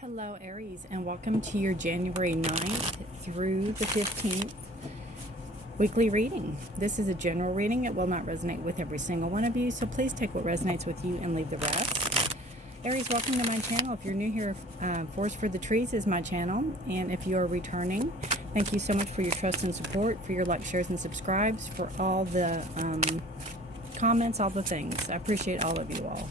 Hello Aries, and welcome to your January 9th through the 15th weekly reading. This is a general reading. It will not resonate with every single one of you, so please take what resonates with you and leave the rest. Aries, welcome to my channel. If you're new here, Forest for the Trees is my channel, and if you are returning, thank you so much for your trust and support, for your likes, shares, and subscribes, for all the comments, all the things. I appreciate all of you all.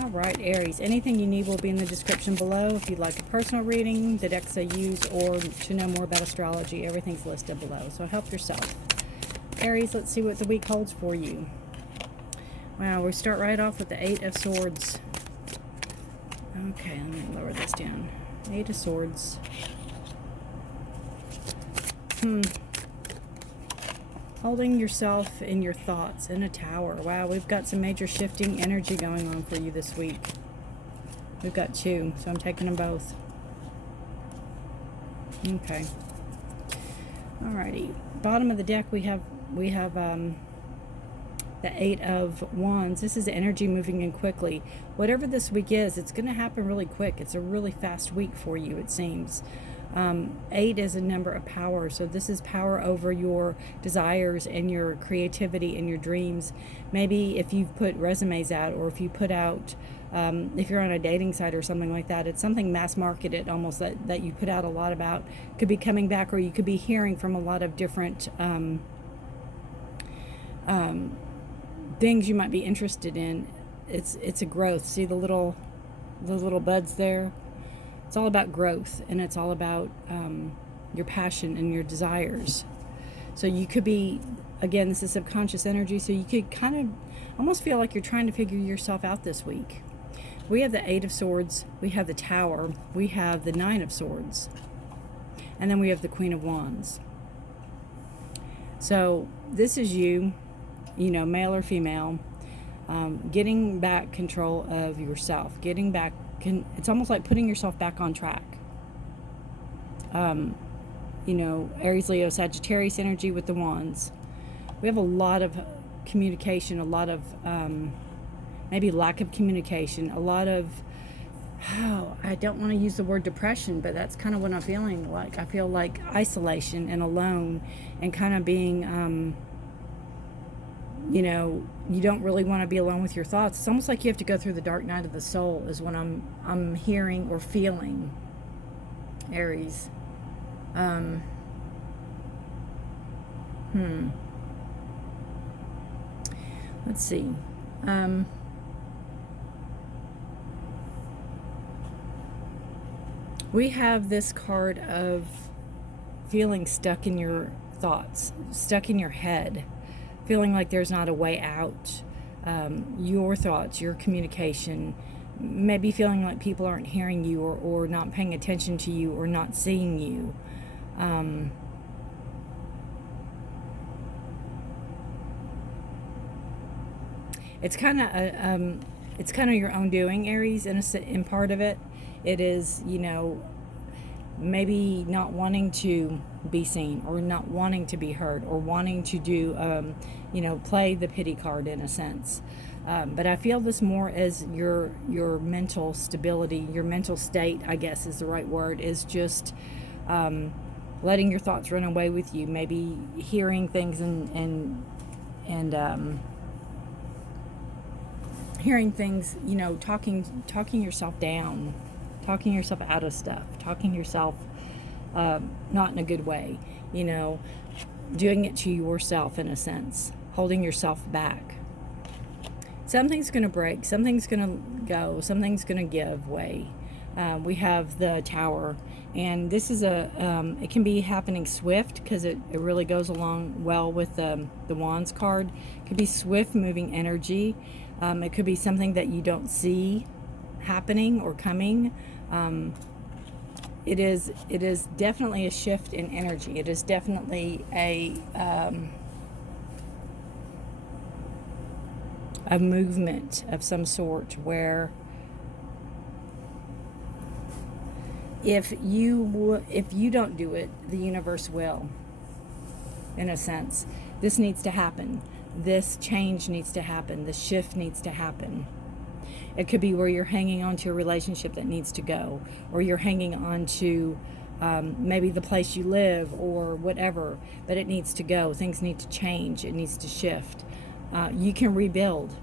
All right, Aries, anything you need will be in the description below. If you'd like a personal reading, the decks I use, or to know more about astrology, everything's listed below. So help yourself. Aries, let's see what the week holds for you. Wow, we start right off with the Eight of Swords. Okay, let me lower this down. Eight of Swords. Holding yourself in your thoughts in a tower. Wow, we've got some major shifting energy going on for you this week. We've got two, so I'm taking them both. Okay. Alrighty. Bottom of the deck we have the Eight of Wands. This is energy moving in quickly. Whatever this week is, it's going to happen really quick. It's a really fast week for you, it seems. 8 is a number of power, so this is power over your desires and your creativity and your dreams. Maybe if you've put resumes out, or if you put out, if you're on a dating site or something like that, it's something mass marketed almost that you put out a lot about, could be coming back, or you could be hearing from a lot of different things you might be interested in. It's a growth. See the little buds there? It's all about growth, and it's all about your passion and your desires. So you could be, again, this is subconscious energy, so you could kind of almost feel like you're trying to figure yourself out this week. We have the Eight of Swords, we have the Tower, we have the Nine of Swords, and then we have the Queen of Wands. So this is you, male or female, getting back control of yourself, getting back. It's almost like putting yourself back on track. Aries, Leo, Sagittarius energy with the Wands. We have a lot of communication, a lot of maybe lack of communication, a lot of, I don't want to use the word depression, but that's kind of what I'm feeling like. I feel like isolation and alone, and kind of being, you don't really want to be alone with your thoughts. It's almost like you have to go through the dark night of the soul is what I'm hearing or feeling, Aries. Let's see. We have this card of feeling stuck in your thoughts, stuck in your head, feeling like there's not a way out. Your thoughts, your communication, maybe feeling like people aren't hearing you, or not paying attention to you, or not seeing you. It's kind of your own doing, Aries. In part of it, it is maybe not wanting to be seen, or not wanting to be heard, or wanting to do play the pity card in a sense. But I feel this more as your mental stability, your mental state, I guess is the right word, is just letting your thoughts run away with you, maybe hearing things and hearing things, talking yourself down, talking yourself out of stuff, talking yourself not in a good way, doing it to yourself in a sense, holding yourself back. Something's going to break, something's going to go, something's going to give way. We have the Tower, and this is it can be happening swift, because it really goes along well with the Wands card. It could be swift moving energy. It could be something that you don't see happening or coming. It is definitely a shift in energy. It is definitely a movement of some sort, where if you don't do it, the universe will, in a sense. This needs to happen. This change needs to happen. This shift needs to happen. It could be where you're hanging on to a relationship that needs to go, or you're hanging on to maybe the place you live or whatever, but it needs to go. Things need to change. It needs to shift. You can rebuild,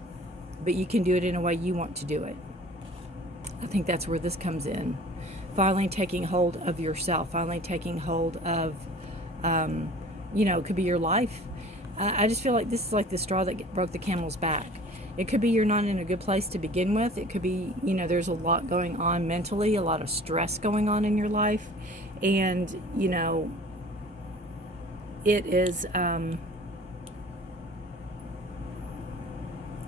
but you can do it in a way you want to do it. I think that's where this comes in. Finally taking hold of yourself, finally taking hold of, it could be your life. I just feel like this is like the straw that broke the camel's back. It could be you're not in a good place to begin with. It could be, there's a lot going on mentally, a lot of stress going on in your life. And, it is,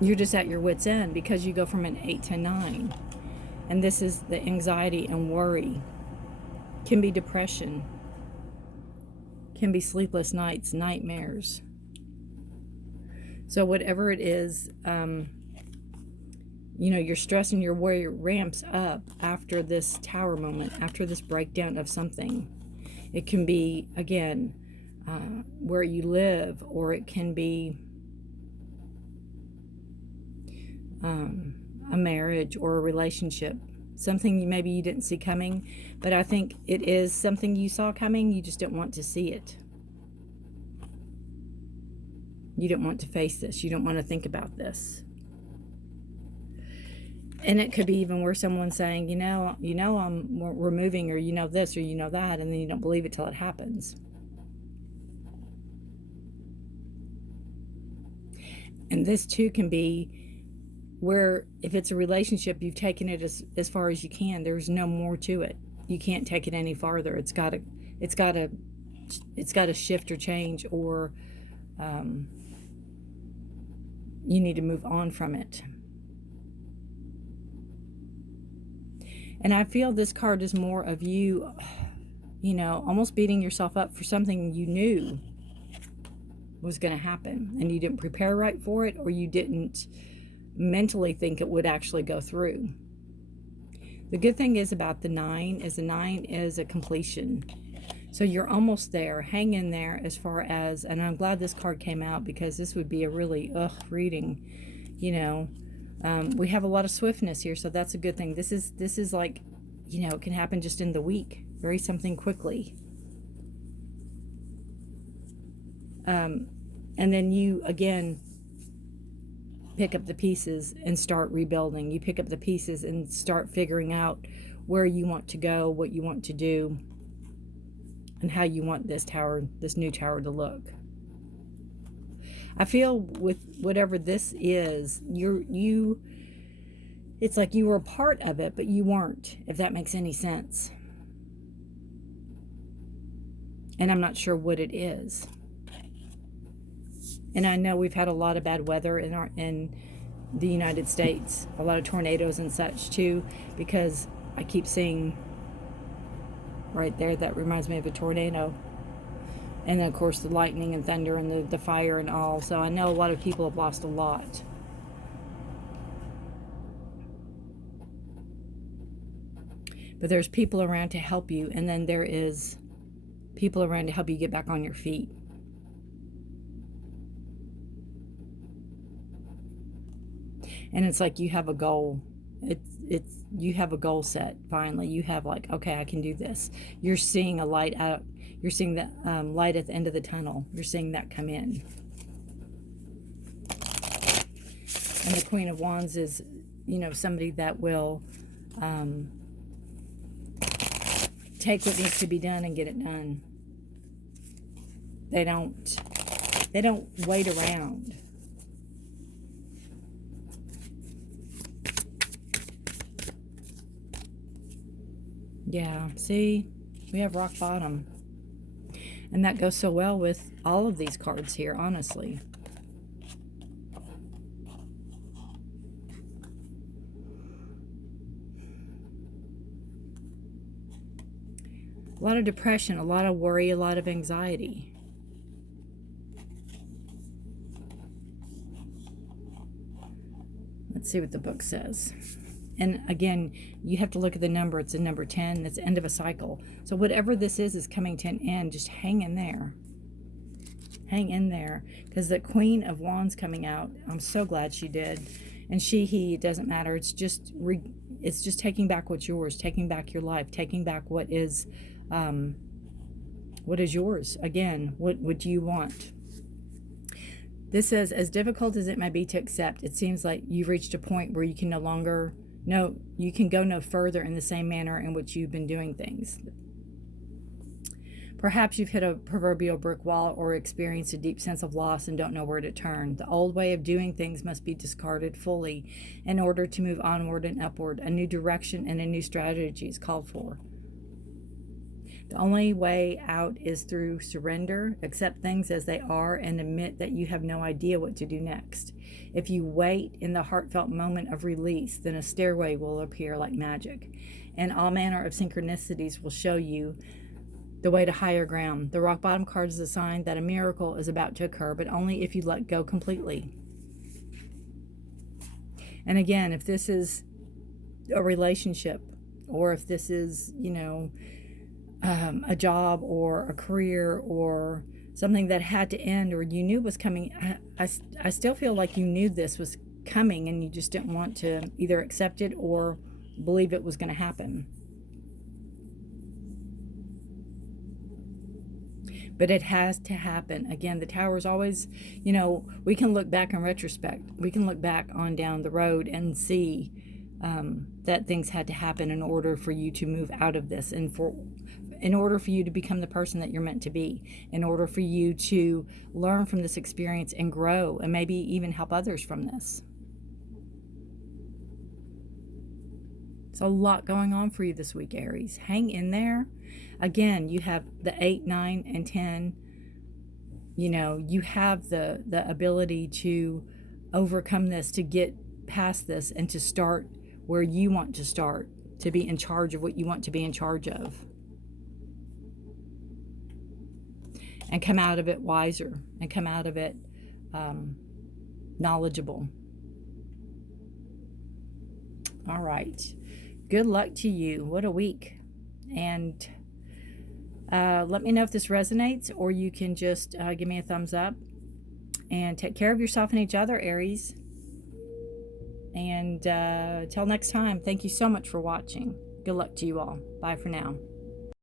you're just at your wit's end because you go from an 8 to 9. And this is the anxiety and worry. Can be depression. Can be sleepless nights, nightmares. So whatever it is, your stress and your worry ramps up after this tower moment, after this breakdown of something. It can be, again, where you live, or it can be a marriage or a relationship. Something maybe you didn't see coming, but I think it is something you saw coming, you just didn't want to see it. You don't want to face this. You don't want to think about this. And it could be even where someone's saying, we're moving, or this, or that, and then you don't believe it till it happens. And this too can be where, if it's a relationship, you've taken it as far as you can. There's no more to it. You can't take it any farther. It's got to shift or change, or you need to move on from it. And I feel this card is more of you, almost beating yourself up for something you knew was going to happen, and you didn't prepare right for it, or you didn't mentally think it would actually go through. The good thing is about the 9 is a completion. So you're almost there. Hang in there as far as, and I'm glad this card came out, because this would be a really reading. We have a lot of swiftness here, so that's a good thing. This is like, it can happen just in the week. Very something quickly. And then you, again, pick up the pieces and start rebuilding. You pick up the pieces and start figuring out where you want to go, what you want to do, and how you want this new tower to look. I feel with whatever this is, it's like you were a part of it, but you weren't, if that makes any sense. And I'm not sure what it is. And I know we've had a lot of bad weather in the United States, a lot of tornadoes and such too, because I keep seeing right there, that reminds me of a tornado. And then, of course, the lightning and thunder and the fire and all. So I know a lot of people have lost a lot. But there's people around to help you, and then there is people around to help you get back on your feet. And it's like you have a goal. You have a goal set. Finally, you have like, okay, I can do this. You're seeing a light out. You're seeing the light at the end of the tunnel. You're seeing that come in. And the Queen of Wands is, somebody that will take what needs to be done and get it done. They don't wait around. Yeah, see, we have rock bottom. And that goes so well with all of these cards here, honestly. A lot of depression, a lot of worry, a lot of anxiety. Let's see what the book says. And again, you have to look at the number. It's a number 10. That's the end of a cycle. So whatever this is coming to an end. Just hang in there. Hang in there. Because the Queen of Wands coming out, I'm so glad she did. And she, he, it doesn't matter. It's just taking back what's yours, taking back your life, taking back what is yours. Again, what do you want? This says, as difficult as it may be to accept, it seems like you've reached a point where you can you can go no further in the same manner in which you've been doing things. Perhaps you've hit a proverbial brick wall or experienced a deep sense of loss and don't know where to turn. The old way of doing things must be discarded fully in order to move onward and upward. A new direction and a new strategy is called for. The only way out is through surrender, accept things as they are, and admit that you have no idea what to do next. If you wait in the heartfelt moment of release, then a stairway will appear like magic, and all manner of synchronicities will show you the way to higher ground. The rock bottom card is a sign that a miracle is about to occur, but only if you let go completely. And again, if this is a relationship, or if this is, a job or a career or something that had to end or you knew was coming, I still feel like you knew this was coming and you just didn't want to either accept it or believe it was going to happen. But it has to happen. Again, the Tower is always, we can look back in retrospect. We can look back on down the road and see that things had to happen in order for you to move out of this, and in order for you to become the person that you're meant to be, in order for you to learn from this experience and grow and maybe even help others from this. It's a lot going on for you this week, Aries. Hang in there. Again, you have the 8, 9, and 10. You have the ability to overcome this, to get past this, and to start where you want to start, to be in charge of what you want to be in charge of. And come out of it wiser, and come out of it knowledgeable. All right. Good luck to you. What a week. And let me know if this resonates, or you can just give me a thumbs up. And take care of yourself and each other, Aries. And till next time, thank you so much for watching. Good luck to you all. Bye for now.